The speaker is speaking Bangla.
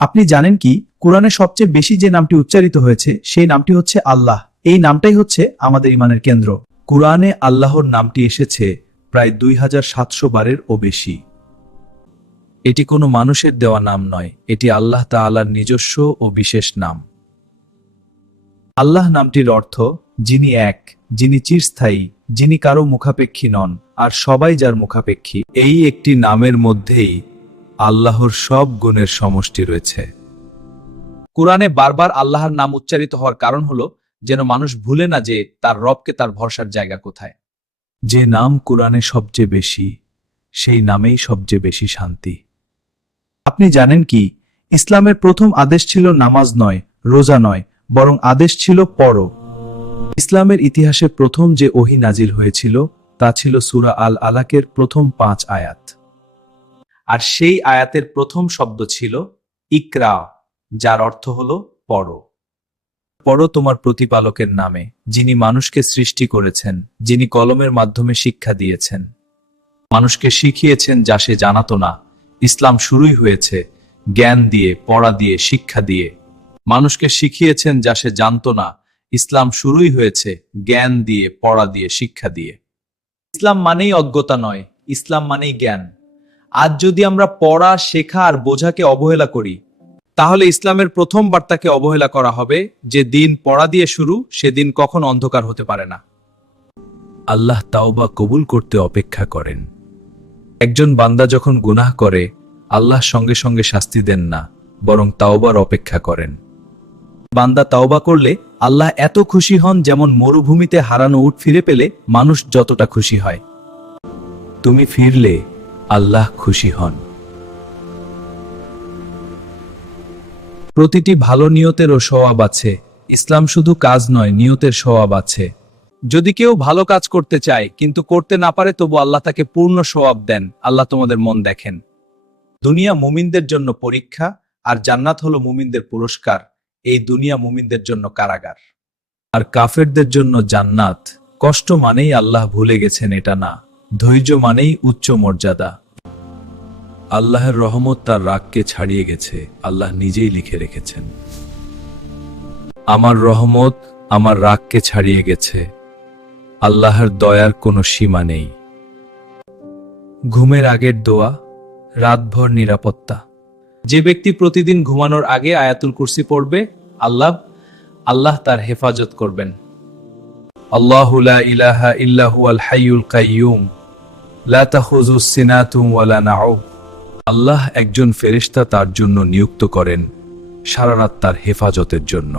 আপনি জানেন কি, কোরআনে সবচেয়ে বেশি যে নামটি উচ্চারিত হয়েছে সেই নামটি হচ্ছে আল্লাহ। এই নামটাই হচ্ছে আমাদের ঈমানের কেন্দ্র। কোরআনে আল্লাহর নামটি এসেছে প্রায় 2700 বারের ও বেশি। এটি কোনো মানুষের দেওয়া নাম নয়, এটি আল্লাহ তাআলার নিজস্ব ও বিশেষ নাম। আল্লাহ নামটির অর্থ যিনি এক, যিনি চিরস্থায়ী, যিনি কারো মুখাপেক্ষী নন, আর সবাই যার মুখাপেক্ষী। এই একটি নামের মধ্যেই আল্লাহর সব গুণের সমষ্টি রয়েছে। কোরআনে বারবার আল্লাহর নাম উচ্চারিত হওয়ার কারণ হলো যেন মানুষ ভুলে না যে তার রবকে তার ভরসার জায়গা কোথায়। যে নাম কোরআনে সবচেয়ে বেশি, সেই নামেই সবচেয়ে বেশি শান্তি। আপনি জানেন কি, ইসলামের প্রথম আদেশ ছিল নামাজ নয়, রোজা নয়, বরং আদেশ ছিল পড়ো। ইসলামের ইতিহাসে প্রথম যে ওহী নাজিল হয়েছিল তা ছিল সূরা আল আলাকের প্রথম 5 আয়াত। আর সেই আয়াতের প্রথম শব্দ ছিল ইকরা, যার অর্থ হলো পড়ো। পড়ো তোমার প্রতিপালকের নামে, যিনি মানুষকে সৃষ্টি করেছেন, যিনি কলমের মাধ্যমে শিক্ষা দিয়েছেন, মানুষকে শিখিয়েছেন যা সে জানাতো না। ইসলাম শুরুই হয়েছে জ্ঞান দিয়ে, পড়া দিয়ে, শিক্ষা দিয়ে। মানুষকে শিখিয়েছেন যা সে জানতো না। ইসলাম শুরুই হয়েছে জ্ঞান দিয়ে, পড়া দিয়ে, শিক্ষা দিয়ে। ইসলাম মানেই অজ্ঞতা নয়, ইসলাম মানেই জ্ঞান। আজ যদি আমরা পড়া, শেখা আর বোঝাকে অবহেলা করি, তাহলে ইসলামের প্রথম বার্তাকে অবহেলা করা হবে। যে দিন পড়া দিয়ে শুরু, সেদিন কখন অন্ধকার হতে পারে না। আল্লাহ তাওবা কবুল করতে অপেক্ষা করেন। একজন বান্দা যখন গুনাহ করে, আল্লাহ সঙ্গে সঙ্গে শাস্তি দেন না, বরং তাওবার অপেক্ষা করেন। বান্দা তাওবা করলে আল্লাহ এত খুশি হন যেমন মরুভূমিতে হারানো উট ফিরে পেলে মানুষ যতটা খুশি হয়। তুমি ফিরলে আল্লাহ খুশি হন। প্রতিটি ভালো নিয়তেরও সওয়াব আছে। ইসলাম শুধু কাজ নয়, নিয়তের সওয়াব আছে। যদি কেউ ভালো কাজ করতে চায় কিন্তু করতে না পারে, তবু আল্লাহ তাকে পূর্ণ সওয়াব দেন। আল্লাহ তোমাদের মন দেখেন। দুনিয়া মুমিনদের জন্য পরীক্ষা, আর জান্নাত হলো মুমিনদের পুরস্কার। এই দুনিয়া মুমিনদের জন্য কারাগার, আর কাফেরদের জন্য জান্নাত। কষ্ট মানেই আল্লাহ ভুলে গেছেন এটা না, ধৈর্য মানেই উচ্চ মর্যাদা। আল্লাহর রহমত তার রাগকে ছাড়িয়ে গেছে, আল্লাহ নিজেই লিখে রেখেছেন। আমার রহমত আমার রাগকে ছাড়িয়ে গেছে, আল্লাহর দয়ার কোনো সীমা নেই। ঘুমের আগের দোয়া, রাতভর নিরাপত্তা। যে ব্যক্তি প্রতিদিন ঘুমানোর আগে আয়াতুল কুরসি পড়বে, আল্লাহ তার হেফাজত করবেন। আল্লাহু লা ইলাহা ইল্লা হুয়াল হাইয়ুল কাইয়ুম, লা তাখুযুস সিনাতুম ওয়ালা নাউম। আল্লাহ একজন ফেরেশতা তার জন্য নিযুক্ত করেন সারা রাত তার হেফাজতের জন্য।